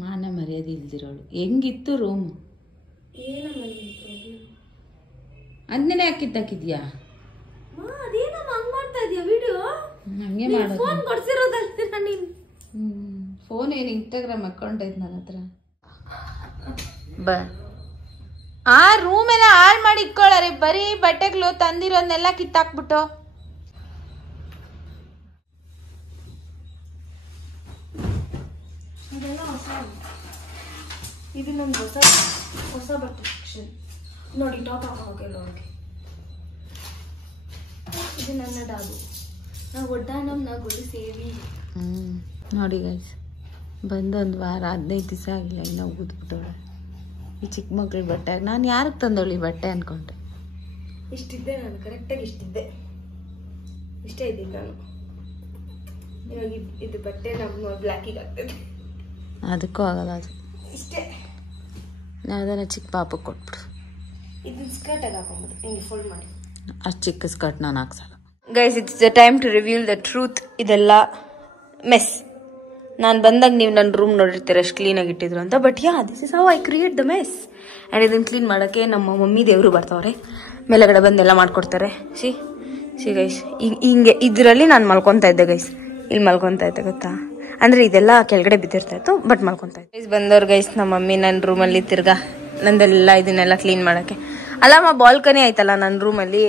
ಮಾನ ಮರ್ಯಾದೆ ಇಲ್ದಿರೋಳು. ಹೆಂಗಿತ್ತು ರೂಮು? ಅದನ್ನೇ ಹಾಕಿದ್ದಾಕಿದ್ಯಾ? ಹಂಗೆ ಮಾಡೋದು. ಫೋನ್ ಏನು ಇನ್ಸ್ಟಾಗ್ರಾಮ್ ಅಕೌಂಟ್ ಐತೆ ನನ್ನ ಹತ್ರ. ಆ ರೂಮ್ ಎಲ್ಲ ಹಾಳು ಮಾಡಿ ಇಟ್ಕೊಳ್ಳಾರೆ. ಬರೀ ಬಟ್ಟೆಗಳು ತಂದಿರೋದನ್ನೆಲ್ಲ ಕಿತ್ತಾಕ್ಬಿಟ್ಟು. ಇದು ನಮ್ದು ಹೊಸ ಬಟ್ಟೆ ಸೆಕ್ಷನ್ ನೋಡಿ. ಟಾಪ್ ಹಾಕೋಕೆಲ್ಲ ಅವ್ರಿಗೆ. ಇದು ನನ್ನ ಡಾಗು. ನಾವು ಒಡ್ಡಾನಮ್ನ ಗುಡಿ ಸೇವಿ. ನೋಡಿ ಗೈಸ್, ಬಂದೊಂದು ವಾರ 15 ದಿವಸ ಆಗಿಲ್ಲ, ಇನ್ನೂ ಊದ್ಬಿಟ್ಟವಳೆ ಈ ಚಿಕ್ಕ ಮಕ್ಳ ಬಟ್ಟೆ. ನಾನು ಯಾರಿಗೆ ತಂದವಳು ಈ ಬಟ್ಟೆ ಅನ್ಕೊಂಡೆ. ಇಷ್ಟಿದ್ದೆ ನಾನು, ಕರೆಕ್ಟಾಗಿ ಇಷ್ಟಿದ್ದೆ, ಇಷ್ಟೇ ಇದ್ದೀನಿ ನಾನು. ಇವಾಗ ಇದು ಬಟ್ಟೆ ನಮ್ಮ ಬ್ಲ್ಯಾಕಿಗೆ ಆಗ್ತದೆ. ಅದಕ್ಕೂ ಆಗಲ್ಲ ಅದು. ಇಷ್ಟೇ. ಯಾವ್ದಾರ ಚಿಕ್ಕ ಪಾಪಕ್ಕೆ ಕೊಟ್ಬಿಡು. ಇದನ್ನ ಸ್ಕರ್ಟಾಗಿ ಹಾಕೊಂಬೋದು, ಹಿಂಗೆ ಫೋಲ್ಡ್ ಮಾಡಿ. ಅಷ್ಟು ಚಿಕ್ಕ ಸ್ಕರ್ಟ್ ನಾನು ಹಾಕ್ಸಲ್ಲ. Guys, it's the time to reveal the truth. ಇದೆಲ್ಲ ಮೆಸ್. ನಾನು ಬಂದಾಗ ನೀವು ನನ್ನ ರೂಮ್ ನೋಡಿರ್ತೀರ ಎಷ್ಟು ಕ್ಲೀನಾಗಿ ಇಟ್ಟಿದ್ರು ಅಂತ. But ya, this is how I create the mess. And ಇದನ್ನು ಕ್ಲೀನ್ ಮಾಡೋಕ್ಕೆ ನಮ್ಮ ಮಮ್ಮಿ ದೇವರು ಬರ್ತಾವ್ರೆ, ಮೇಲೆಗಡೆ ಬಂದೆಲ್ಲ ಮಾಡ್ಕೊಡ್ತಾರೆ. ಸಿ ಗೈಸ್, ಹಿಂಗೆ ಇದರಲ್ಲಿ ನಾನು ಮಲ್ಕೊತಾ ಇದ್ದೆ ಗೈಸ್. ಇಲ್ಲಿ ಮಲ್ಕೊತಾ ಇದ್ದೆ ಗೊತ್ತಾ, ಅಂದರೆ ಇದೆಲ್ಲ ಕೆಳಗಡೆ ಬಿದ್ದಿರ್ತಾ ಇತ್ತು, ಬಟ್ ಮಲ್ಕೊತಾ ಇದ್ದೆ. ಗೈಸ್ ಬಂದವ್ರು ಗೈಸ್, ನಮ್ಮ ಮಮ್ಮಿ ನನ್ನ ರೂಮಲ್ಲಿ ತಿರ್ಗಾ ನಂದೆಲ್ಲ ಇದನ್ನೆಲ್ಲ ಕ್ಲೀನ್ ಮಾಡೋಕ್ಕೆ. ಅಲ್ಲಮ್ಮ ಬಾಲ್ಕನಿ ಆಯ್ತಲ್ಲ ನನ್ನ ರೂಮಲ್ಲಿ.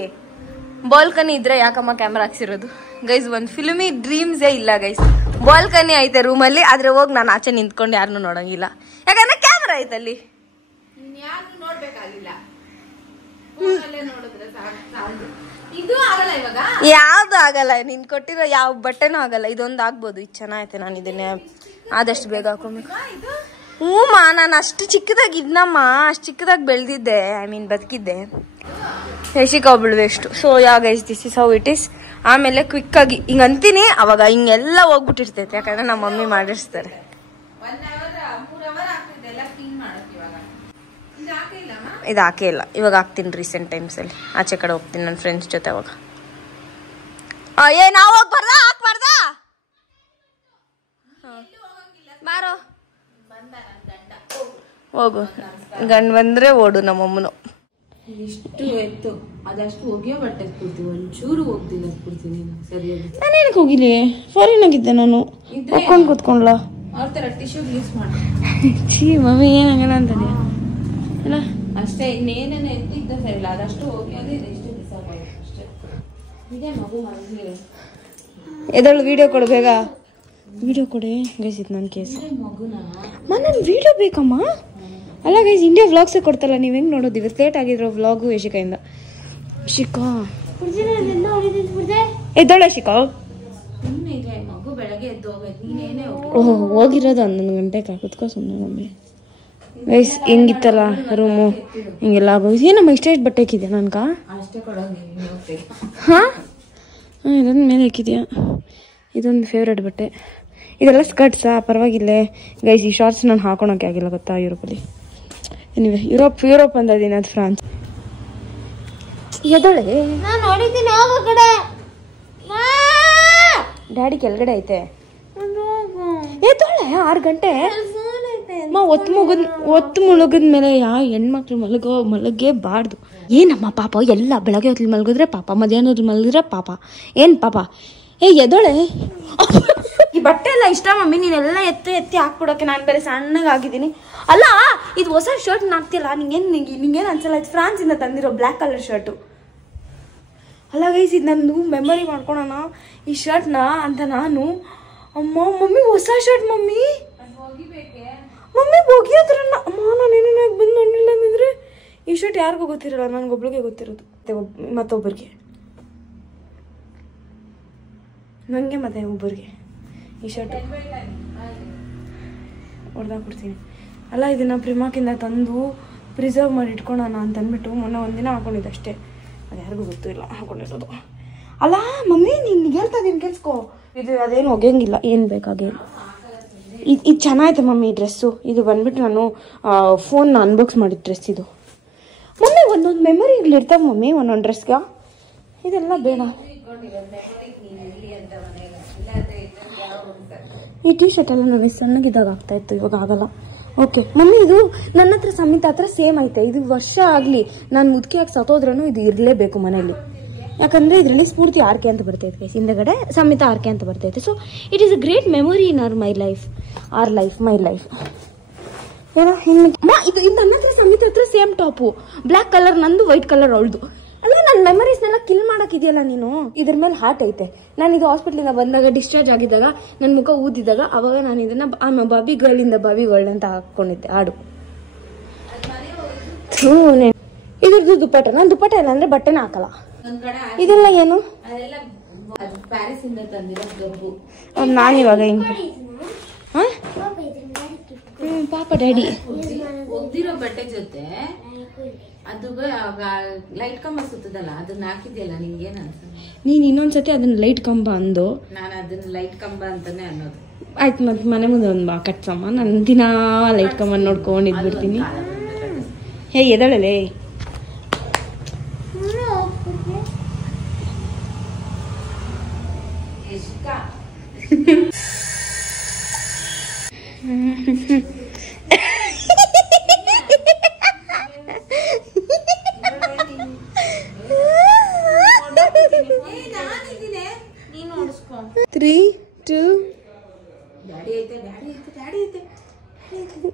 ಬಾಲ್ಕನಿ ಇದ್ರೆ ಯಾಕಮ್ಮ ಕ್ಯಾಮ್ರಾ ಹಾಕ್ಸಿರೋದು ಗೈಸ್? ಒಂದು ಫಿಲ್ಮಿ ಡ್ರೀಮ್ಸೇ ಇಲ್ಲ ಗೈಸ್. ಬಾಲ್ಕನಿ ಐತೆ ರೂಮಲ್ಲಿ, ಆದ್ರೆ ಹೋಗಿ ನಾನು ಆಚೆ ನಿಂತ್ಕೊಂಡು ಯಾರನ್ನೂ ನೋಡಂಗಿಲ್ಲ, ಯಾಕಂದ್ರೆ ಕ್ಯಾಮ್ರಾ ಐತಲ್ಲಿ. ನೋಡ್ಬೇಕಾಗಿಲ್ಲ, ಯಾವ್ದು ಆಗಲ್ಲ. ನೀನ್ ಕೊಟ್ಟಿರೋ ಯಾವ ಬಟ್ಟೆನೂ ಆಗಲ್ಲ. ಇದೊಂದು ಆಗ್ಬೋದು, ಇದು ಚೆನ್ನಾಗೈತೆ. ನಾನು ಇದನ್ನೇ ಆದಷ್ಟು ಬೇಗ ಹಾಕೊಬೇಕು. ಹ್ಞೂಮ್ಮ, ನಾನು ಅಷ್ಟು ಚಿಕ್ಕದಾಗಿ ಇದ್ನಮ್ಮ, ಅಷ್ಟು ಚಿಕ್ಕದಾಗಿ ಬೆಳೆದಿದ್ದೆ, ಐ ಮೀನ್ ಬದುಕಿದ್ದೆ. ಹೆಸಿಕಾಗ್ಬಿಡ್ವೆ ಎಷ್ಟು. So yeah guys, this is how it is. ಆಮೇಲೆ ಕ್ವಿಕ್ ಆಗಿ ಹಿಂಗೆ ಅಂತೀನಿ, ಅವಾಗ ಹಿಂಗೆಲ್ಲ ಹೋಗ್ಬಿಟ್ಟಿರ್ತೈತೆ, ಯಾಕಂದ್ರೆ ನಮ್ಮ ಮಮ್ಮಿ ಮಾಡಿರ್ತಾರೆ. ಇದು ಹಾಕೇ ಇಲ್ಲ, ಇವಾಗ ಹಾಕ್ತೀನಿ ರೀಸೆಂಟ್ ಟೈಮ್ಸಲ್ಲಿ. ಆಚೆ ಕಡೆ ಹೋಗ್ತೀನಿ ನನ್ನ ಫ್ರೆಂಡ್ಸ್ ಜೊತೆ. ಅವಾಗ ನಾವು ಹೋಗ್ಬಾರ್ದಾ? ಹಾಕ್ಬಾರ್ದಾ? ಬಾರೋ, ಹೋಗು. ಗಂಡು ಬಂದ್ರೆ ಓಡು. ನಮ್ಮಮ್ಮನು ಇಷ್ಟು ಎತ್ತು ಅದಷ್ಟು ಒಗೆಯೋ ಬಟ್ಟೆ ಕೊಡ್ತೀವಿ, ಒಂಚೂರು ಹೋಗ್ತಿಲ್ಲ ಕೊಡ್ತೀನಿ. ಸರಿಯಾಗಿ ನಾನೇನಕ್ಕೆ ಹೋಗಿಲಿ? ಫಾರಿನ್ ಆಗಿದ್ದೆ ನಾನು, ಹಾಕೊಂಡು ಕೂತ್ಕೊಂಡ್ಲ. ಅವ್ರ ಥರ ಟಿಶ್ಯೂ ಯೂಸ್ ಮಾಡಿ. ಛೀ ಮಮ್ಮಿ, ಏನಾಗಲ್ಲ ಅಂತದೆ ಅಲ್ಲ ಅಷ್ಟೇ. ಇನ್ನೇನೇನು ಎತ್ತಿದ್ದ ಸರಿ ಇಲ್ಲ, ಅದಷ್ಟು ಹೋಗ್ಯೋದೇ ಇದೆಷ್ಟು ದಿವಸ ಅಷ್ಟೇ. ಇದೇ ಮಗು ಮನಸ್ಸಿಗೆ ಎದಳು ವಿಡಿಯೋ ಕೊಡು ಬೇಗ. ವಿಡಿಯೋ ಕೊಡೆ ಗೈಸ್, ಇದು ನನ್ನ ಕೇಸ್. ಮಗುನ ನನ್ನ ವಿಡಿಯೋ ಬೇಕಮ್ಮ. ಅಲ್ಲ ಗೈಸ್, ಇಂಡಿಯಾ ವ್ಲಾಗ್ಸೇ ಕೊಡ್ತಲ್ಲ, ನೀವು ಹೆಂಗೆ ನೋಡೋದು? ಇವತ್ತು ಲೇಟ್ ಆಗಿರೋ ವ್ಲಾಗು ಯಶಿಕಾಯಿಂದ. ಶಿಕಾ ಎದ್ದೋಳ ಶಿಕಾ. ಮಗು ಬೆಳಗ್ಗೆ ಎದ್ದು ಹೋಗ್ಬೇಕು, ನೀನೇನೇ ಓಹ್ ಹೋಗಿರೋದು 11 ಗಂಟೆಗೆ. ಕುತ್ಕೋ ಸುಮ್ಮನೆ ಮಮ್ಮಿ. ಗೈಸ್ ಹೆಂಗಿತ್ತಲ್ಲ ರೂಮು, ಹಿಂಗೆಲ್ಲ ಆಗೋದು. ಏನಮ್ಮ ಇಷ್ಟೆಷ್ಟು ಬಟ್ಟೆ ಹಾಕಿದ್ಯಾ ನನ್ಗ? ಅಷ್ಟೇ ಕೊಡೋದು. ಹಾಂ, ಇದೊಂದು ಮೇಲೆ ಹಾಕಿದ್ಯಾ. ಇದೊಂದು ಫೇವ್ರೆಟ್ ಬಟ್ಟೆ. ಇದೆಲ್ಲ ಸ್ಕರ್ಟ್ಸಾ? ಪರವಾಗಿಲ್ಲ ಗೈಸ್. ಈ ಶಾರ್ಟ್ಸ್ ನಾನು ಹಾಕೊಳಕ್ಕೆ ಆಗಿಲ್ಲ ಗೊತ್ತಾ ಯುರೋಪಲ್ಲಿ. ಎನಿವೆ, ಯುರೋಪ್ ಅಂತ ಇದೀನಿ, ಅದು ಫ್ರಾನ್ಸ್. ಎದೊಳೆ ನಾನು ನೋಡಿದ್ದೀನಿ. ಹೋಗೋ ಕಡೆ ಡ್ಯಾಡಿ ಕೆಳಗಡೆ ಐತೆ. ಎದೊಳೆ 6 ಗಂಟೆ ಒತ್ತು ಮುಳುಗದ ಮೇಲೆ ಯಾವ ಹೆಣ್ಮಕ್ಳು ಮಲಗೇಬಾರ್ದು. ಏನಮ್ಮ ಪಾಪ, ಎಲ್ಲ ಬೆಳಗ್ಗೆ ಹೊತ್ತಲ್ಲಿ ಮಲಗಿದ್ರೆ ಪಾಪ, ಮಧ್ಯಾಹ್ನ ಹೊತ್ತಲ್ಲಿ ಮಲಗಿದ್ರೆ ಪಾಪ. ಏನು ಪಾಪ? ಎದೊಳೆ ಈ ಬಟ್ಟೆ ಎಲ್ಲ ಇಷ್ಟ ಮಮ್ಮಿ, ನೀನೆಲ್ಲ ಎತ್ತಿ ಹಾಕ್ಬಿಡೋಕೆ. ನಾನು ಬೇರೆ ಸಣ್ಣಗಾಗಿದ್ದೀನಿ. ಅಲ್ಲ, ಇದು ಹೊಸ ಶರ್ಟ್ ಹಾಕ್ತಿಲ್ಲ ನಿಂಗೇನು ಅನ್ಸಲ್ಲ? ಇದು ಫ್ರಾನ್ಸಿಂದ ತಂದಿರೋ ಬ್ಲ್ಯಾಕ್ ಕಲರ್ ಶರ್ಟು ಅಲ್ಲ ಗೈಸ್. ಇದು ನಂದು ಮೆಮೊರಿ ಮಾಡ್ಕೊಳೋಣ ಈ ಶರ್ಟ್ನ ಅಂತ ನಾನು. ಅಮ್ಮ ಮಮ್ಮಿ, ಹೊಸ ಶರ್ಟ್ ಮಮ್ಮಿ. ಮಮ್ಮಿ ಒಗಿಯೋದ್ರ ಅಮ್ಮ, ನಾನು ಏನೇನಾಗ ಬಂದು ನೋಡಿಲ್ಲ ಅಂದಿದ್ರೆ. ಈ ಶರ್ಟ್ ಯಾರಿಗೂ ಗೊತ್ತಿರಲ್ಲ, ನನಗೊಬ್ಳಿಗೆ ಗೊತ್ತಿರೋದು, ಮತ್ತೊಬ್ಬರಿಗೆ, ನನಗೆ ಮತ್ತೆ ಒಬ್ಬರಿಗೆ ಈ ಶರ್ಟ್ ಹೊಡೆದಾಕ್ಬಿಡ್ತೀನಿ. ಅಲ್ಲ, ಇದನ್ನು ಪ್ರಿಮಾಕಿಂದ ತಂದು ಪ್ರಿಸರ್ವ್ ಮಾಡಿ ಇಟ್ಕೊಳೋಣ ಅಂತ ಅಂದ್ಬಿಟ್ಟು ಮೊನ್ನೆ ಒಂದಿನ ಹಾಕೊಂಡಿದ್ದೆ ಅಷ್ಟೇ. ಅದು ಯಾರಿಗೂ ಗೊತ್ತೂ ಇಲ್ಲ ಹಾಕೊಂಡಿರೋದು. ಅಲ್ಲ ಮಮ್ಮಿ, ನೀನು ಹೇಳ್ತಾ ಇದ್ದೀನಿ ಕೆಲ್ಸ್ಕೊ. ಇದು ಅದೇನು ಒಗೆಯಂಗಿಲ್ಲ, ಏನು ಬೇಕಾಗೆ. ಇದು ಚೆನ್ನಾಯ್ತು ಮಮ್ಮಿ ಈ ಡ್ರೆಸ್ಸು. ಇದು ಬಂದ್ಬಿಟ್ಟು ನಾನು ಫೋನ್ನ ಅನ್ಬಾಕ್ಸ್ ಮಾಡಿದ ಡ್ರೆಸ್ ಇದು. ಮಮ್ಮಿ ಒಂದೊಂದು ಮೆಮೊರಿಗಳಿರ್ತಾವೆ ಮಮ್ಮಿ ಒಂದೊಂದು ಡ್ರೆಸ್ಗೆ. ಇದೆಲ್ಲ ಬೇಡ. ಈ ಟೀ ಶರ್ಟ್ ಎಲ್ಲ ನನಗೆ ಸಣ್ಣಗಿದ್ದಾಗ ಆಗ್ತಾ ಇತ್ತು, ಇವಾಗ ಆಗಲ್ಲ. ಓಕೆ ಮಮ್ಮಿ, ಇದು ನನ್ನ ಹತ್ರ ಸಮಿತ ಹತ್ರ ಸೇಮ್ ಐತೆ. ಇದು ವರ್ಷ ಆಗಲಿ ನಾನು ಮುದುಕಿಯಾಗಿ ಸತ್ತೋದ್ರೂ ಇದು ಇರಲೇಬೇಕು ಮನೆಯಲ್ಲಿ. ಯಾಕಂದರೆ ಇದರಲ್ಲಿ ಸ್ಫೂರ್ತಿ ಆರ್ಕೆ ಅಂತ ಬರ್ತೈತೆ ಗೈಸ್, ಹಿಂದಗಡೆ ಸಮಿತ ಆರ್ಕೆ ಅಂತ ಬರ್ತೈತೆ. So it is a great memory in my life my life. ಏನೋ ಹಿಂಗೆ ಇದು ನನ್ನ ಹತ್ರ ಸಮಿತ ಹತ್ರ ಸೇಮ್ ಟಾಪು, ಬ್ಲ್ಯಾಕ್ ಕಲರ್ ನಂದು, ವೈಟ್ ಕಲರ್ ಅವಳದು. ಅಂದ್ರೆ ನನ್ನ ಮೆಮರೀಸ್ನೆಲ್ಲ ಕಿಲ್ ಮಾಡಕ್ಕಿದೆಯಲ್ಲ ನೀನು. ಇದ್ರ ಮೇಲೆ ಹಾರ್ಟ್ ಐತೆ. ನಾನು ಇದು ಹಾಸ್ಪಿಟ್ಲಿಂದ ಬಂದಾಗ ಡಿಸ್ಚಾರ್ಜ್ ಆಗಿದ್ದಾಗ ನನ್ನ ಮುಖ ಊದಿದಾಗ ಅವಾಗ ನಾನು ಇದನ್ನ ಬಾಬಿ ಗರ್ಲಿಂದ ಬಾಬಿ ಗರ್ಲ್ ಅಂತ ಹಾಕೊಂಡಿದ್ದೆ ಹಾಡು. ಇದ್ರದ್ದು ದುಪ್ಪಟ್ಟ. ನಾನು ದುಪ್ಪಟ್ಟ ಇಲ್ಲ ಅಂದ್ರೆ ಬಟ್ಟೆನ ಹಾಕಲ್ಲ. ಇದೆಲ್ಲ ಏನು? ನಾನು ಇವಾಗ ಹಿಂಗೆ ಪಾಪ ಡ್ಯಾಡಿ ಒಗ್ದಿರೋ ಬಟ್ಟೆ ಜೊತೆ ಅದು ಲೈಟ್ ಕಂಬ ಸುತ್ತದಲ್ಲ, ಅದನ್ನ ಹಾಕಿದ್ಯಲ್ಲ, ನಿಂಗೆ ಏನ್ ಅನ್ಸ? ನೀನ್ ಇನ್ನೊಂದ್ಸತಿ ಅದನ್ನ ಲೈಟ್ ಕಂಬ ಅಂದು. ನಾನು ಅದನ್ನ ಲೈಟ್ ಕಂಬ ಅಂತಾನೆ ಅನ್ನೋದು. ಆಯ್ತು, ಮತ್ತೆ ಮನೆ ಮುಂದೆ ಒಂದು ಕಟ್ಸಮ್ಮ. ನಾನು ದಿನಾ ಲೈಟ್ ಕಂಬ ನೋಡ್ಕೊಂಡು ಇದ್ಬಿಡ್ತೀನಿ. ಹೇ ಎದಳಲೇ.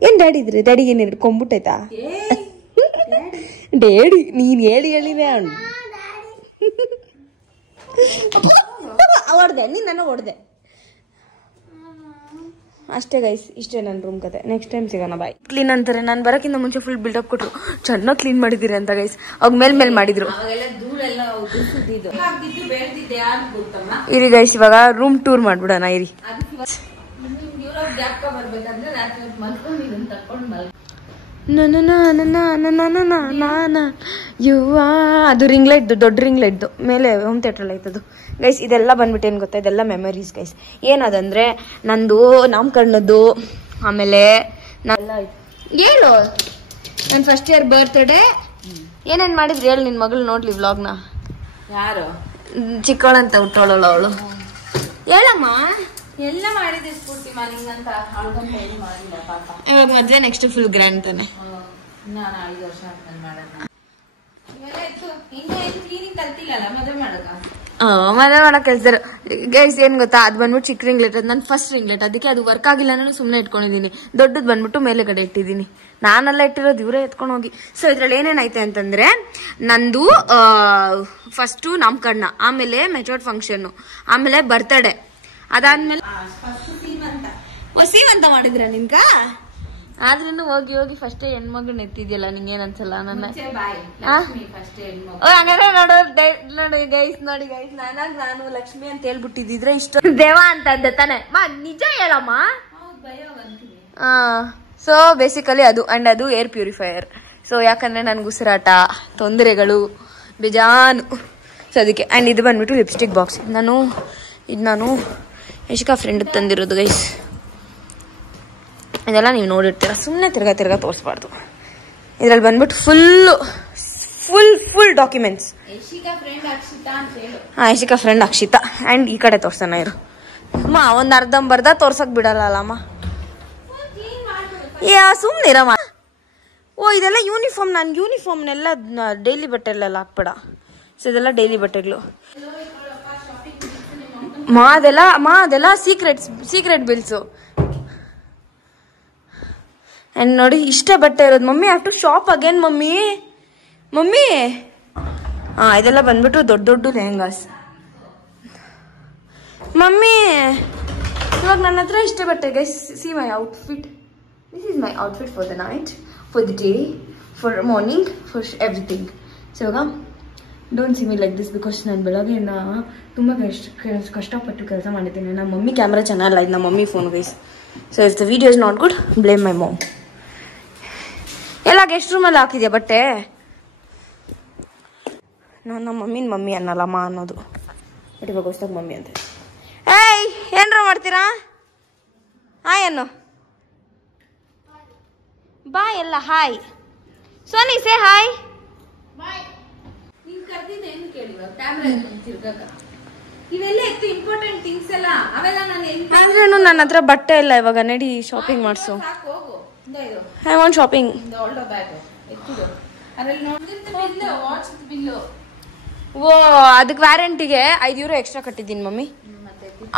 ಏನ್ ಡ್ಯಾಡಿ ಇದ್ರಿ? ಡ್ಯಾಡಿಗೆ ಏನ್ ಕೊಂಬಿಟ್ಟೈತಾ? ಡ್ಯಾಡಿ ನೀನ್ ಹೇಳಿನೇ ಹೊಡ್ದೆ, ನೀನ್ ನನ್ನ ಹೊಡ್ದೆ ಅಷ್ಟೇ ಗೈಸ್. ಇಷ್ಟೇ ನನ್ನ ರೂಮ್ ಕತೆ. ನೆಕ್ಸ್ಟ್ ಟೈಮ್ ಸಿಗೋಣ, ಬಾಯ್. ಕ್ಲೀನ್ ಅಂತಾರೆ. ನಾನು ಬರೋಕ್ಕಿಂತ ಮುಂಚೆ ಫುಲ್ ಬಿಲ್ಡಪ್ ಕೊಟ್ರು, ಚೆನ್ನಾಗಿ ಕ್ಲೀನ್ ಮಾಡಿದಿರಿ ಅಂತ ಗೈಸ್. ಅವಾಗ ಮೇಲ್ ಮಾಡಿದ್ರು. ಇರಿ ಗೈಸ್, ಇವಾಗ ರೂಮ್ ಟೂರ್ ಮಾಡ್ಬಿಡೋಣ. ಇರಿ ಅದು ರಿಂಗ್ ಲೈಟ್, ದೊಡ್ಡ ರಿಂಗ್ ಲೈಟ್ ಮೇಲೆ ಹೋಮ್ ಥಿಯೇಟ್ರಲ್ಲಿ ಆಯ್ತದು ಗೈಸ್. ಇದೆಲ್ಲ ಬಂದ್ಬಿಟ್ಟು ಏನು ಗೊತ್ತಾ, ಇದೆಲ್ಲ ಮೆಮರೀಸ್ ಗೈಸ್. ಏನದಂದ್ರೆ ನಂದು ನಾಮಕರಣದ್ದು, ಆಮೇಲೆ ಹೇಳು ನನ್ನ ಫಸ್ಟ್ ಇಯರ್ ಬರ್ತ್ಡೇ ಏನೇನ್ ಮಾಡಿದ್ರಿ ಹೇಳಿ. ನಿನ್ ಮಗಳು ನೋಡ್ಲಿ ವ್ಲಾಗ್ನ. ಯಾರು? ಚಿಕ್ಕವಳಂತ ಹುಟ್ಟೋಳಲ್ಲ ಅವಳು. ಹೇಳಮ್ಮ. ಎಲ್ಲ ಮಾಡಿದೆ ಸ್ಫೂರ್ತಿ ಮಾಲಿಂಗಂತ ಅವಳಗಂತ ಏನು ಮಾಡಿಲ್ಲ ಪಾಪ. ಇವಾಗ ಮದ್ವೆ ನೆಕ್ಸ್ಟ್ ಫುಲ್ ಗ್ರ್ಯಾಂಡ್ ತಾನೆ. ನಾನು 5 ವರ್ಷ ಆದ್ಮೇಲೆ ಮಾಡೋಣ. ಇವೆಲ್ಲ ಇತ್ತು, ಇನ್ನ ಏನು ಕ್ಲೀನಿಂಗ್ ಕಲ್ತಿಲ್ಲಲ್ಲ ಮದುವೆ ಮಾಡಕ. ಮದುವೆ ಮಾಡಕ್ ಕಲ್ಸಿದ್ರು ಗೈಸ್. ಏನ್ ಗೊತ್ತಾ, ಅದು ಬಂದ್ಬಿಟ್ಟು ಚಿಕ್ಕ ರಿಂಗ್ಲೆಟ್, ಅದು ನನ್ನ ಫಸ್ಟ್ ರಿಂಗ್ಲೆಟ್. ಅದಕ್ಕೆ ಅದು ವರ್ಕ್ ಆಗಿಲ್ಲ, ನಾನು ಸುಮ್ಮನೆ ಇಟ್ಕೊಂಡಿದ್ದೀನಿ. ದೊಡ್ಡದು ಬಂದ್ಬಿಟ್ಟು ಮೇಲೆ ಕಡೆ ಇಟ್ಟಿದ್ದೀನಿ. ನಾನೆಲ್ಲ ಇಟ್ಟಿರೋದು ಇವರೇ ಎತ್ಕೊಂಡು ಹೋಗಿ. ಸೊ ಇದ್ರಲ್ಲಿ ಏನೇನೈತೆ ಅಂತಂದ್ರೆ, ನಂದು ಫಸ್ಟು ನಾಮಕರಣ, ಆಮೇಲೆ ಮೆಚೂರ್ಡ್ ಫಂಕ್ಷನ್, ಆಮೇಲೆ ಬರ್ತ್ಡೇ, ಅದಾದ್ಮೇಲೆ ಸೀಮಂತ ಮಾಡಿದ್ರ ನಿನ್ಗ. ಆದ್ರೂ ಹೋಗಿ ಹೋಗಿ ಫಸ್ಟ್ ಹೆಣ್ಮಗನ್ ಎತ್ತಿದ್ಯಲ್ಲ, ನಿಂಗೇನ್ ಅನ್ಸಲ್ಲ? ನನ್ನ ನೋಡಿ ಗೈಸ್, ನಾನು ಲಕ್ಷ್ಮಿ ಅಂತ ಹೇಳ್ಬಿಟ್ಟಿದ್ರೆ ಇಷ್ಟ ದೇವ ಅಂತ ಅಂದೆ ತಾನೆ. ನಿಜ ಹೇಳಮ್ಮ. ಸೊ ಬೇಸಿಕಲಿ ಅದು, ಅಂಡ್ ಅದು ಏರ್ ಪ್ಯೂರಿಫೈಯರ್. ಸೊ ಯಾಕಂದ್ರೆ ನನ್ಗೆ ಉಸಿರಾಟ ತೊಂದರೆಗಳು ಬೇಜಾನು. ಸೊ ಅದಕ್ಕೆ. ಅಂಡ್ ಇದು ಬಂದ್ಬಿಟ್ಟು ಲಿಪ್ಸ್ಟಿಕ್ ಬಾಕ್ಸ್. ನಾನು ಯಶಿಕಾ ಫ್ರೆಂಡ್ ತಂದಿರೋದು ಗೈಸ್. ಇದೆಲ್ಲ ನೀವು ನೋಡಿರ್ತೀರ, ಸುಮ್ಮನೆ ತಿರ್ಗಾ ತೋರಿಸ್ಬಾರ್ದು. ಇದ್ರಲ್ಲಿ ಬಂದ್ಬಿಟ್ಟು full documents. Yashika friend Akshita. And ಈ ಕಡೆ ತೋರ್ಸೋಣ ಇರು ಅಮ್ಮ. ಒಂದ್ ಅರ್ಧಂಬರ್ಧ ತೋರ್ಸಕ್ ಬಿಡಲ್ಲ ಅಮ್ಮ. ಸುಮ್ನಿರಮ್ಮ. ಓ ಇದೆಲ್ಲ ಯೂನಿಫಾರ್ಮ್. ನಾನು ಯೂನಿಫಾರ್ಮ್ನೆಲ್ಲ ಡೈಲಿ ಬಟ್ಟೆಲ್ಲ ಹಾಕ್ಬೇಡ. ಸೊ ಇದೆಲ್ಲ ಡೈಲಿ ಬಟ್ಟೆಗಳು. ಅದೆಲ್ಲ ಸೀಕ್ರೆಟ್ ಬಿಲ್ಸು. ಅಂಡ್ ನೋಡಿ ಇಷ್ಟೇ ಬಟ್ಟೆ ಇರೋದು. Mummy have to shop again mummy. ಇದೆಲ್ಲ ಬಂದ್ಬಿಟ್ಟು ದೊಡ್ಡ ಲೆಹಂಗಾಸ್. ಮಮ್ಮಿ ಇವಾಗ ನನ್ನ ಹತ್ರ ಇಷ್ಟೇ ಬಟ್ಟೆ guys. See my outfit. This is my outfit for the night, for the day, for morning, for everything. So ಇವಾಗ don't see me like this because ನಾನು ಬೆಳಗ್ಗೆಯಿಂದ ತುಂಬ ಕಷ್ಟಪಟ್ಟು ಕೆಲಸ ಮಾಡಿದ್ದೀನಿ. ನಮ್ಮ ಮಮ್ಮಿ ಕ್ಯಾಮ್ರಾ ಚೆನ್ನಾಗಿಲ್ಲ, ಇದು ನಮ್ಮ mummy phone guys. So if the video is not good, blame my mom. ಎಲ್ಲ ಗೆಸ್ಟ್ ರೂಮಲ್ಲಿ ಹಾಕಿದ್ಯಾ ಬಟ್ಟೆ? ನಾನು ನಮ್ಮ ಮಮ್ಮಿ ಅನ್ನಲ್ಲಮ್ಮ ಅನ್ನೋದು. ಬಟ್ ಇವಾಗ ಹೊಸ್ದಾಗ ಮಮ್ಮಿ ಅಂತ. ಏಯ್ ಏನ್ರ ಮಾಡ್ತೀರಾ? ಹಾಯ್ ಅನ್ನು. ಬಾಯ್ ಎಲ್ಲ ಹಾಯ್. Sony say hi. ಇವೆಲ್ಲ ಎತ್ತು ಇಂಪಾರ್ಟೆಂಟ್ ಥಿಂಗ್ಸ್ ಎಲ್ಲ ಅವೆಲ್ಲ ನಾನು ಅಂದ್ರೇನು ನನ್ನ ಹತ್ರ ಬಟ್ಟೆ ಇಲ್ಲ ಇವಾಗ, ನಡಿ ಶಾಪಿಂಗ್ ಮಾಡಿಸು. ಹೋಗು. I want shopping. Old bag ಎತ್ತಿಡು. ಅದ್ರಲ್ಲಿ ನೋಡಿದ್ರೆ ಬಿಲ್ಲು, ವಾಚ್ ಬಿಲ್ಲು. ಓ, ಅದಕ್ಕೆ ವ್ಯಾರಂಟಿಗೆ €5 ಎಕ್ಸ್ಟ್ರಾ ಕಟ್ಟಿದ್ದೀನಿ ಮಮ್ಮಿ.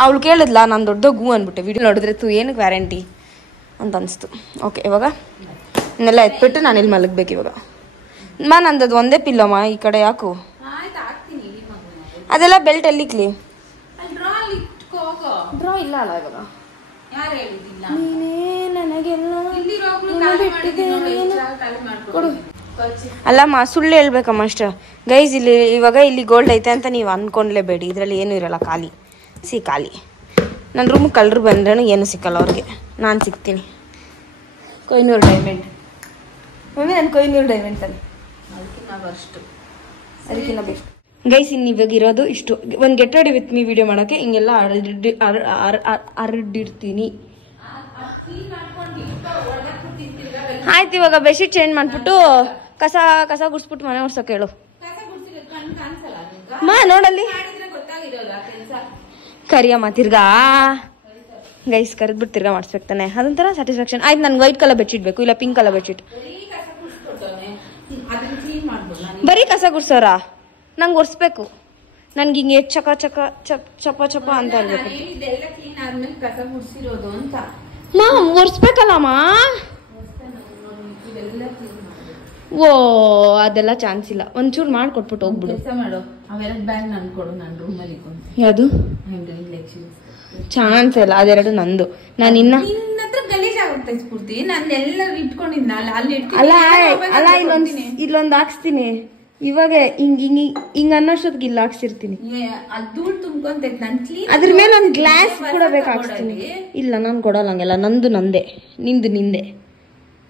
ಅವಳು ಕೇಳಿದ್ಲ, ನಾನು ದೊಡ್ಡ ಗೂ ಅಂದ್ಬಿಟ್ಟೆ. ವಿಡಿಯೋ ನೋಡಿದ್ರೆ ಏನಕ್ಕೆ ವ್ಯಾರಂಟಿ ಅಂತ ಅನಿಸ್ತು. ಓಕೆ, ಇವಾಗ ಇನ್ನೆಲ್ಲ ಎತ್ಬಿಟ್ಟು ನಾನು ಇಲ್ಲಿ ಮಲಗಬೇಕು ಇವಾಗ. ನಂದದು ಒಂದೇ ಪಿಲ್ಲಮ್ಮ, ಈ ಕಡೆ ಯಾಕು? ಅದೆಲ್ಲ ಬೆಲ್ಟ್ ಎಲ್ಲಿ ಕ್ಲೀ? ಡ್ರಾ ಇಲ್ಲ ಅಲ್ಲ ಇವಾಗ. ನೀನೇ ನನಗೆಲ್ಲ ಅಲ್ಲಮ್ಮ, ಸುಳ್ಳು ಹೇಳ್ಬೇಕಮ್ಮ ಅಷ್ಟ. ಗೈಸ್, ಇಲ್ಲಿ ಗೋಲ್ಡ್ ಐತೆ ಅಂತ ನೀವು ಅನ್ಕೊಂಡ್ಲೇಬೇಡಿ. ಇದರಲ್ಲಿ ಏನೂ ಇರಲ್ಲ, ಖಾಲಿ ಖಾಲಿ. ನನ್ನ ರೂಮ್ ಕಳ್ಳರು ಬಂದ್ರೂ ಏನು ಸಿಕ್ಕಲ್ಲ ಅವ್ರಿಗೆ, ನಾನು ಸಿಗ್ತೀನಿ. ಕೊಯ್ನೂರು ಡೈಮಂಡ್ ಮಮ್ಮಿ, ನಾನು ಕೊಯ್ನೂರು ಡೈಮಂಡ್ ತಾನೆ, ಅದಕ್ಕಿಂತ ಬೆಸ್ಟ್. ಗೈಸ್, ಇನ್ನು ಇವಾಗ ಇರೋದು ಇಷ್ಟು. ಒಂದು get ready with me video ಮಾಡೋಕ್ಕೆ ಹಿಂಗೆಲ್ಲ ಹರಡಿರ್ತೀನಿ. ಆಯ್ತು, ಇವಾಗ ಬೆಡ್ಶೀಟ್ ಚೇಂಜ್ ಮಾಡ್ಬಿಟ್ಟು ಕಸ ಗುಡ್ಸ್ಬಿಟ್ಟು ಮನೆ ಒರ್ಸೋಕೆ ಹೇಳು. ನೋಡಲ್ಲಿ ಕರಿಯಮ್ಮ ತಿರ್ಗಾ. ಗೈಸ್, ಕರೆದ್ಬಿಟ್ಟು ತಿರ್ಗಾ ಮಾಡಿಸ್ಬೇಕು ತಾನೆ, ಅದೊಂಥರ ಸ್ಯಾಟಿಸ್ಫ್ಯಾಕ್ಷನ್. ಆಯ್ತು, ನನ್ಗೆ ವೈಟ್ ಕಲರ್ ಬೆಡ್ಶೀಟ್ ಬೇಕು, ಇಲ್ಲ ಪಿಂಕ್ ಕಲರ್ ಬೆಡ್ಶೀಟ್. ಬರೀ ಕಸ ಗುಡ್ಸೋರ? ನಂಗೆ ಒರ್ಸ್ಬೇಕು. ನನ್ಗೆ ಹಿಂಗೆ ಚಕ ಚಕ ಚಪ ಅಂತ ಹೇಳ್ಬೇಕು. ಒರ್ಸ್ಬೇಕಲ್ಲಮ್ಮ. ಓ, ಅದೆಲ್ಲ ಚಾನ್ಸ್ ಇಲ್ಲ. ಒಂಚೂರು ಮಾಡ್ಕೊಟ್ಬಿಟ್ಟು ಹೋಗ್ಬಿಡು. ಯಾವುದು ಚಾನ್ಸ್ ಇಲ್ಲ, ಅದೆರಡು ನಂದು. ನಾನು ಇನ್ನ ಇಲ್ಲೊಂದು ಹಾಕ್ಸ್ತೀನಿ. ಇವಾಗ ಹಿಂಗ್ ಅನ್ನೋಷ್ಟೊತ್ತಿಗೆ ಇಲ್ಲ ಹಾಕ್ಸಿರ್ತೀನಿ. ಅದ್ರ ಮೇಲೆ ಒಂದು ಗ್ಲಾಸ್ ಕೂಡ ಬೇಕಾಗಿಸ್ತೀನಿ. ಇಲ್ಲ, ನಾನು ಕೊಡಲ್ಲ ಹಂಗೆಲ್ಲ. ನಂದು ನಂದೆ, ನಿಂದು ನಿಂದೆ.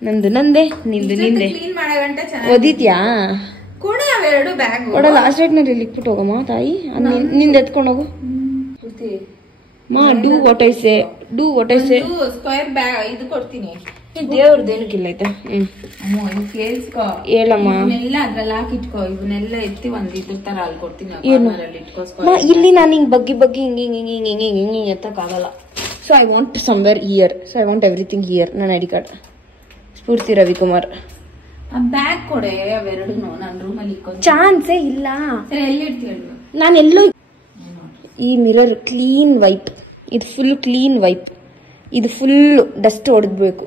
ನಂದು ನಂದೆ, ನಿಂದು ನಿಂದೆ. ಓದಿತ್ಯಾ? ಕೊಡಲ್ಲ. ಅಷ್ಟೇಟ್ನಲ್ಲಿ ಇಕ್ಬಿಟ್ಟು ಹೋಗಮ್ಮ ತಾಯಿ. ನಿಂದ ಎತ್ಕೊಂಡು ಹೋಗು. Do what I say. Square bag ಇದು ಕೊಡ್ತೀನಿ. ದೇವ್ರದ್ದು ಏನಕ್ಕಿಲ್ಲ ಐತೆ. ಕೇಳಿಸ್ಕೊ, ಹೇಳಮ್ಮ. ಎಲ್ಲ ಅದ್ರಲ್ಲಿ ಹಾಕಿಟ್ಕೋ. ಇವನ್ನೆಲ್ಲ ಎತ್ತಿ ಒಂದ್ ಇದ್ರ ತರ ಅಲ್ಲಿ ಕೊಡ್ತೀನಿ. ಇಲ್ಲಿ ನಾನು ಹಿಂಗ್ ಬಗ್ಗಿ ಹಿಂಗ್ ಎತ್ತಕ್ಕಾಗಲ್ಲ. So I want somewhere here. So I want everything here. ನನ್ನ ID card Spoorthi Ravikumar. Bag ಕೊಡೆ, ಅವೆರಡು ನನ್ನ ರೂಮಲ್ಲಿ ಚಾನ್ಸೇ ಇಲ್ಲ. ಎಲ್ಲಿ ಇಡ್ತೀವಿ? ನಾನು ಎಲ್ಲೋ ಈ ಮಿರರ್ ಕ್ಲೀನ್ ವೈಪ್. ಇದು ಫುಲ್ ಕ್ಲೀನ್ ವೈಪ್. ಇದು ಫುಲ್ಲು ಡಸ್ಟ್ ಹೊಡೆದ್ಬೇಕು.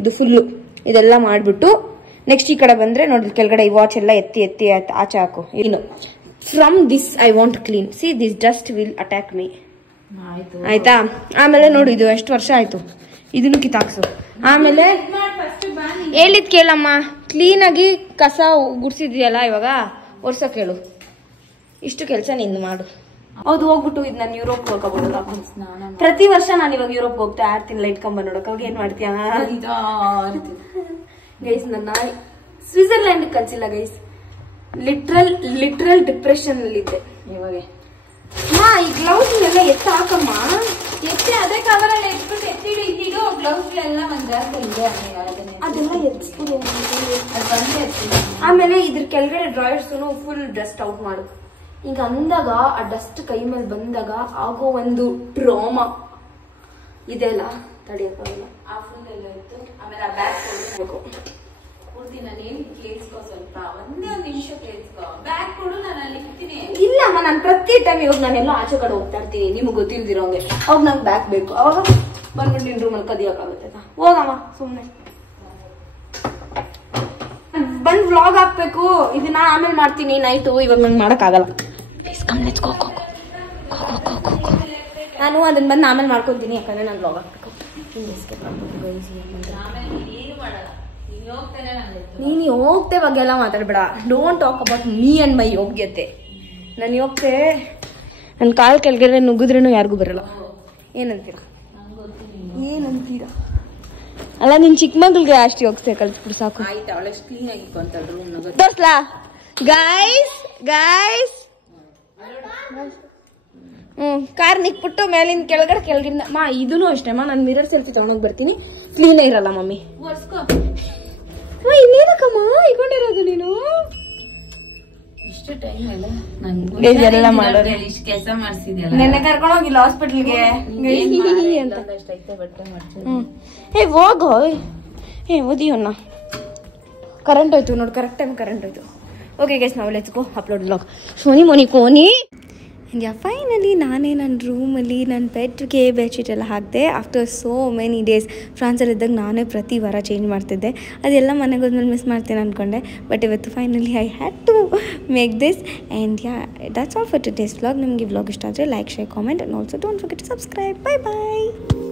ಇದು ಫುಲ್ಲು ಇದೆಲ್ಲ ಮಾಡಿಬಿಟ್ಟು ನೆಕ್ಸ್ಟ್ ಈ ಕಡೆ ಬಂದರೆ ನೋಡಿ, ಕೆಳಗಡೆ ಈ ವಾಚ್ ಎಲ್ಲ ಎತ್ತಿ ಆಚೆ ಹಾಕು. ಏನು from this I want clean. See this dust will attack me. ಆಯ್ತಾ? ಆಮೇಲೆ ನೋಡು, ಇದು ಎಷ್ಟು ವರ್ಷ ಆಯ್ತು. ಇದನ್ನು ಕಿತ್ತಾಕ್ಸು. ಆಮೇಲೆ ಹೇಳಿದ್ ಕೇಳಮ್ಮ, ಕ್ಲೀನಾಗಿ ಕಸ ಗುಡ್ಸಿದ್ಯಲ್ಲ ಇವಾಗ, ಒರ್ಸೋಕೆ ಹೇಳು. ಇಷ್ಟು ಕೆಲಸ ನಿಂದು ಮಾಡು. ಹೌದು, ಹೋಗ್ಬಿಟ್ಟು ಇದು ನಾನು ಯುರೋಪ್ ಹೋಗ್ಕೋಬಹುದು. ಪ್ರತಿ ವರ್ಷ ನಾನು ಇವಾಗ ಯುರೋಪ್ ಹೋಗ್ತಾ ಇರ್ತೀನಿ ಲೈಟ್ ಕಂಬ ನೋಡಕ್. ಅವಾಗ ಏನ್ ಮಾಡ್ತೀಯ ಗೈಸ್? ನನ್ನ ಸ್ವಿಟ್ಜರ್ಲ್ಯಾಂಡ್ ಕಲ್ಸಿಲ್ಲ ಗೈಸ್. ಲಿಟ್ರಲ್ ಡಿಪ್ರೆಷನ್ ಅಲ್ಲಿ ಇದ್ದೆ ಇವಾಗ. ಈ ಗ್ಲೌಸ್ ಎಲ್ಲ ಎತ್ತ ಹಾಕಮ್ಮ. ಎತ್ತಿ ಅದೇ ಕವರಲ್ಲಿ ಎತ್ಬಿಟ್ಟು ಎತ್ತಿಡು. ಇಲ್ಲಿಡು ಗ್ಲೌಸ್ ಎಲ್ಲ ಅದೆಲ್ಲ ಎತ್ಸ್ಬಿಡು. ಆಮೇಲೆ ಇದ್ರ ಕೆಳಗಡೆ ಡ್ರಾಯರ್ಸ್ ಫುಲ್ ಡಸ್ಟ್ ಔಟ್ ಮಾಡು. ಈಗ ಅಂದಾಗ ಆ ಡಸ್ಟ್ ಕೈ ಮೇಲೆ ಬಂದಾಗ ಆಗೋ ಒಂದು ಟ್ರಾಮಾ ಇದೆಲ್ಲ ತಡೆಯಕ್ಕಾಗಲ್ಲ. ಆ ಫುಲ್ ಎಲ್ಲ ಇತ್ತು. ಆಮೇಲೆ ಆ ಬ್ಯಾಗ್ ಕೊಡಬೇಕು. ಪೂರ್ತಿ ನಾನೇನು ಕೇಳಿಸ್ಕೊ, ಸ್ವಲ್ಪ ಒಂದೇ ಒಂದು ನಿಮಿಷ ಕೇಳಿಸ್ಕೊ. ಬ್ಯಾಗ್ ಕೊಡು, ನಾನು ಅಲ್ಲಿ ಇರ್ತೀನಿ. ಇಲ್ಲಮ್ಮ, ನಾನು ಪ್ರತಿ ಟೈಮ್ ಇವಾಗ ನಾನೆಲ್ಲ ಆಚೆ ಕಡೆ ಹೋಗ್ತಾ ಇರ್ತೀನಿ, ನಿಮ್ಗೆ ಗೊತ್ತಿಲ್ದಿರೋಂಗೆ. ಅವಾಗ ನಂಗೆ ಬ್ಯಾಗ್ ಬೇಕು. ಅವಾಗ ಬಂದ್ಬಿಟ್ಟು ನಿನ್ ರೂಮಲ್ಲಿ ಕದಿಯೋಕ್ಕಾಗುತ್ತೆ. ಹೋಗಮ್ಮ ಸುಮ್ಮನೆ. ಬಂದ್ ವ್ಲಾಗ್ ಹಾಕ್ಬೇಕು. ಇದನ್ನ ಆಮೇಲೆ ಮಾಡ್ತೀನಿ ನೈಟು. ಇವಾಗ ನಂಗೆ ಮಾಡೋಕ್ಕಾಗಲ್ಲ. ನಾನು ಅದನ್ನ ಬಂದು ಆಮೇಲೆ ಮಾಡ್ಕೊತೀನಿ, ಯಾಕಂದ್ರೆ ನಾನು ವ್ಲಾಗ್ ಹಾಕ್ಬೇಕು. ನೀನು ಹೋಗ್ತೆ ಬಗ್ಗೆ ಎಲ್ಲ ಮಾತಾಡ್ಬೇಡ. Don't talk about me and my ಯೋಗ್ಯತೆ. ನಾನು ಹೋಗ್ತೆ, ನನ್ನ ಕಾಲ್ ಕೆಳಗಡೆ ನುಗ್ಗಿದ್ರೇನು ಯಾರಿಗೂ ಬರಲ್ಲ. ಏನಂತೀರ? ಅಲ್ಲ, ನಿನ್ ಚಿಕ್ಕ ಮಗಳಿಗೆ ಅಷ್ಟು ಹೋಗ್ತೆ ಕಳ್ಸ್ಬಿಡು ಸಾಕು. ತೋರ್ಸ್ಲಾ ಗೈಸ್? ಕಾರ್ ನಿಕ್ಬಿಟ್ಟು ಮೇಲಿಂದ ಕೆಳಗಿಂದ ಇದೂ ಅಷ್ಟೇ. ನಾನು ಮಿರರ್ ಸೆಲ್ಫಿ ತಗೊಂಡೋಗಿ ಬರ್ತೀನಿ. ಕ್ಲೀನೇ ಇರಲ್ಲ ಮಮ್ಮಿ. ಇನ್ನೇನಕ್ಕಮ್ಮ ಇಟ್ಕೊಂಡಿರೋದು ನೀನು? ಇಷ್ಟು ಟೈಮ್ ಎಲ್ಲ ಎಲ್ಲ ಮಾಡೋರು ಇಷ್ಟು ಕೆಲಸ ಮಾಡ್ಸಿದ್ಯಲ್ಲ ನೆನ್ನೆ ಕರ್ಕೊಂಡು ಹೋಗಿಲ್ಲ ಹಾಸ್ಪಿಟಲ್ಗೆ ಅಂತ ಅಷ್ಟೈತೆ ಬಟ್ಟೆ ಮಾಡ್ಸಿ ಏ ಹೋಗೋ ಏ ಓದಿಯೋಣ ಕರೆಂಟ್ ಹೋಯ್ತು ನೋಡಿ ಕರೆಕ್ಟ್ ಟೈಮ್ ಕರೆಂಟ್ ಹೋಯ್ತು ಓಕೆ ಗೈಸ್ ನಾವು ಲೆಟ್ಸ್ ಗೋ ಅಪ್ಲೋಡ್ ಬ್ಲಾಗ್ ಸೋನಿ ಮೋನಿ ಕೋನಿ ಯಾ ಫೈನಲಿ ನಾನೇ ನನ್ನ ರೂಮಲ್ಲಿ ನನ್ನ ಬೆಡ್ಗೆ ಬೆಡ್ಶೀಟ್ ಎಲ್ಲ ಹಾಕಿದೆ ಆಫ್ಟರ್ ಸೋ ಮೆನಿ ಡೇಸ್ ಫ್ರಾನ್ಸಲ್ಲಿದ್ದಾಗ ನಾನೇ ಪ್ರತಿ ವಾರ ಚೇಂಜ್ ಮಾಡ್ತಿದ್ದೆ ಅದೆಲ್ಲ ಮನೆಗೆ ಹೋದ್ಮೇಲೆ ಮಿಸ್ ಮಾಡ್ತೀನಿ ಅಂದ್ಕೊಂಡೆ ಬಟ್ ಇವತ್ತು finally I had to make this and ya that's all for today's vlog ನಿಮಗೆ ವ್ಲಾಗ್ ಇಷ್ಟ ಆದರೆ like share comment and also don't forget to subscribe bye bye